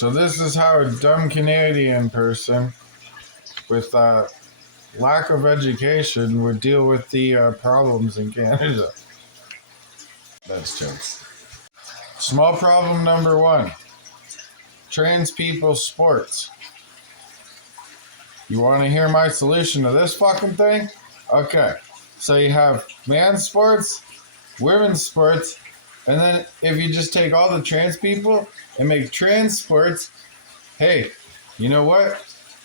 So this is how a dumb Canadian person with lack of education would deal with the problems in Canada. That's jokes. Small problem number one. Trans people sports. You want to hear my solution to this fucking thing? Okay. So you have men's sports, women's sports, and then if you just take all the trans people and make trans sports, hey, you know what?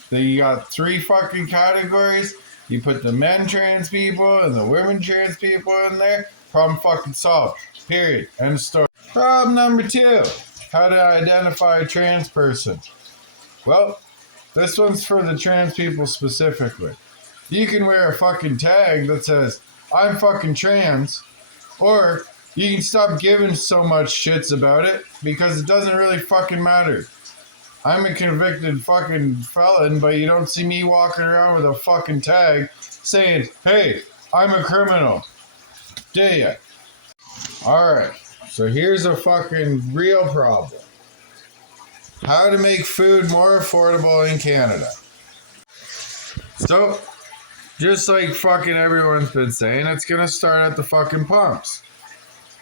Then you got three fucking categories. You put the men trans people and the women trans people in there. Problem fucking solved. Period. End of story. Problem number two. How to identify a trans person. Well, this one's for the trans people specifically. You can wear a fucking tag that says, I'm fucking trans, or you can stop giving so much shits about it because it doesn't really fucking matter. I'm a convicted fucking felon, but you don't see me walking around with a fucking tag saying, hey, I'm a criminal. Do ya? Alright, so here's a fucking real problem. How to make food more affordable in Canada. So, just like fucking everyone's been saying, it's gonna start at the fucking pumps.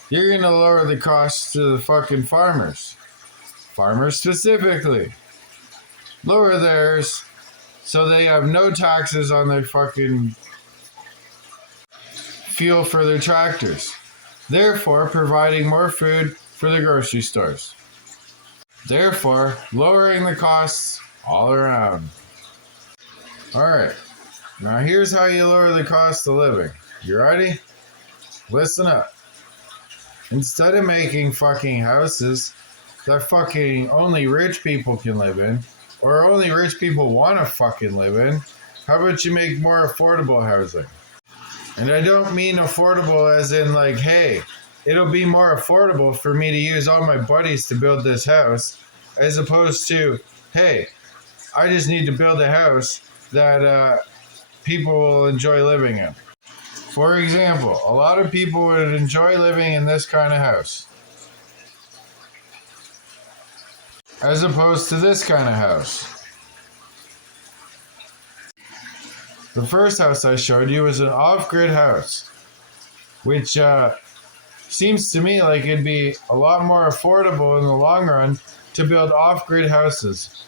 You're gonna lower the costs to the fucking farmers. Farmers specifically. Lower theirs so they have no taxes on their fucking fuel for their tractors. Therefore, providing more food for the grocery stores. Therefore, lowering the costs all around. Alright, now here's how you lower the cost of living. You ready? Listen up. Instead of making fucking houses that fucking only rich people can live in, or only rich people want to fucking live in, how about you make more affordable housing? And I don't mean affordable as in like, hey, it'll be more affordable for me to use all my buddies to build this house, as opposed to, hey, I just need to build a house that people will enjoy living in. For example, a lot of people would enjoy living in this kind of house, as opposed to this kind of house. The first house I showed you was an off-grid house, which seems to me like it'd be a lot more affordable in the long run to build off-grid houses.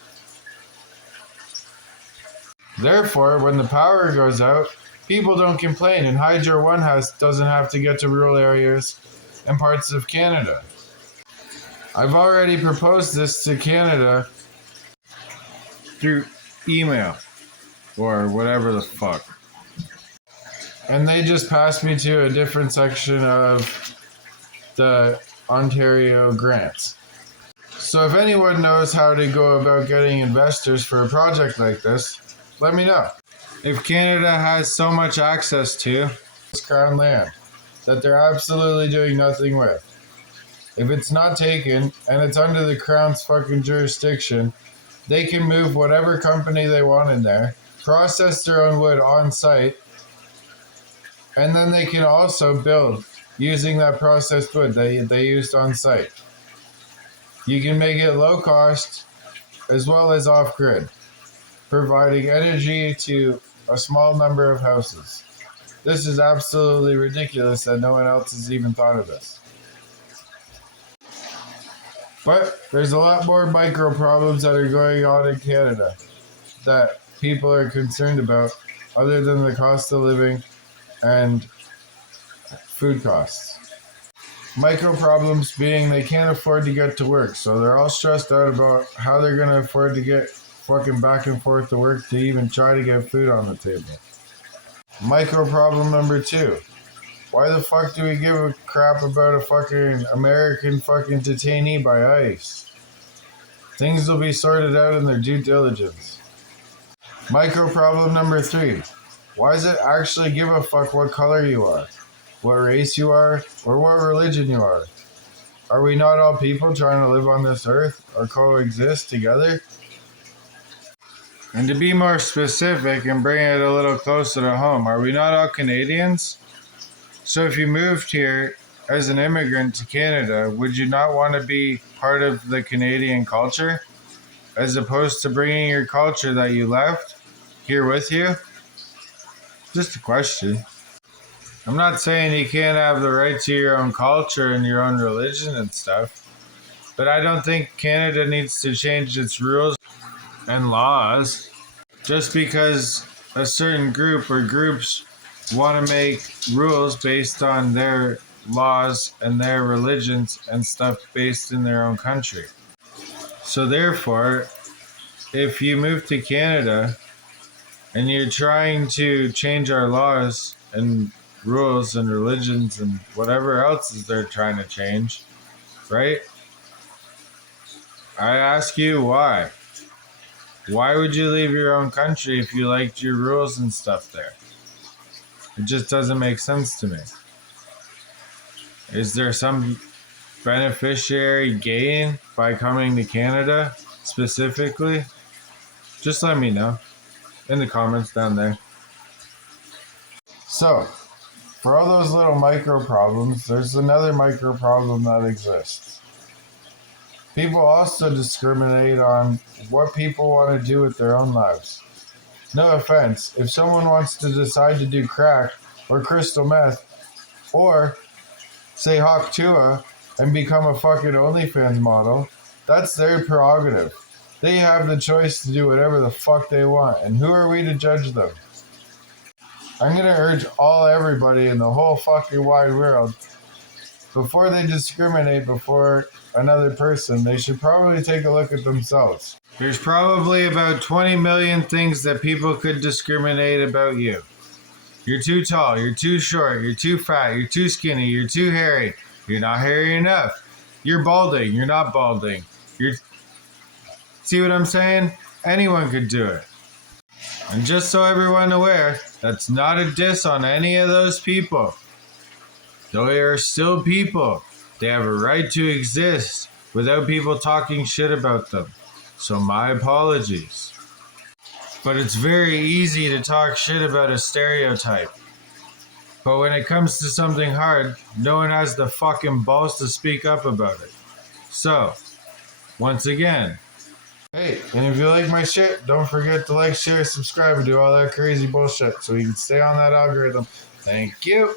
Therefore, when the power goes out, people don't complain, and Hydro One House doesn't have to get to rural areas and parts of Canada. I've already proposed this to Canada through email or whatever the fuck. And they just passed me to a different section of the Ontario grants. So if anyone knows how to go about getting investors for a project like this, let me know. If Canada has so much access to Crown land that they're absolutely doing nothing with, if it's not taken and it's under the Crown's fucking jurisdiction, they can move whatever company they want in there, process their own wood on site, and then they can also build using that processed wood they used on site. You can make it low cost as well as off grid, providing energy to a small number of houses. This is absolutely ridiculous that no one else has even thought of this. But there's a lot more micro problems that are going on in Canada that people are concerned about other than the cost of living and food costs. Micro problems being they can't afford to get to work, so they're all stressed out about how they're going to afford to get fucking back and forth to work to even try to get food on the table. Micro problem number two. Why the fuck do we give a crap about a fucking American fucking detainee by ICE? Things will be sorted out in their due diligence. Micro problem number three. Why does it actually give a fuck what color you are, what race you are, or what religion you are? Are we not all people trying to live on this earth or coexist together? And to be more specific and bring it a little closer to home, are we not all Canadians? So if you moved here as an immigrant to Canada, would you not want to be part of the Canadian culture? as opposed to bringing your culture that you left here with you? Just a question. I'm not saying you can't have the right to your own culture and your own religion and stuff, but I don't think Canada needs to change its rules and laws just because a certain group or groups want to make rules based on their laws and their religions and stuff based in their own country. So therefore, if you move to Canada and you're trying to change our laws and rules and religions and whatever else is they're trying to change, right? I ask you why. Why would you leave your own country if you liked your rules and stuff there? It just doesn't make sense to me. Is there some beneficiary gain by coming to Canada specifically? Just let me know in the comments down there. So, for all those little micro problems, there's another micro problem that exists. People also discriminate on what people want to do with their own lives. No offense, if someone wants to decide to do crack or crystal meth or say Hawk Tua and become a fucking OnlyFans model, that's their prerogative. They have the choice to do whatever the fuck they want, and who are we to judge them? I'm gonna urge everybody in the whole fucking wide world, before they discriminate before another person, they should probably take a look at themselves. There's probably about 20 million things that people could discriminate about you. You're too tall, you're too short, you're too fat, you're too skinny, you're too hairy, you're not hairy enough, you're balding, you're not balding. See what I'm saying? Anyone could do it. And just so everyone aware, that's not a diss on any of those people. They are still people. They have a right to exist without people talking shit about them. So my apologies. But it's very easy to talk shit about a stereotype. But when it comes to something hard, no one has the fucking balls to speak up about it. So, once again, hey, and if you like my shit, don't forget to like, share, subscribe, and do all that crazy bullshit so you can stay on that algorithm. Thank you.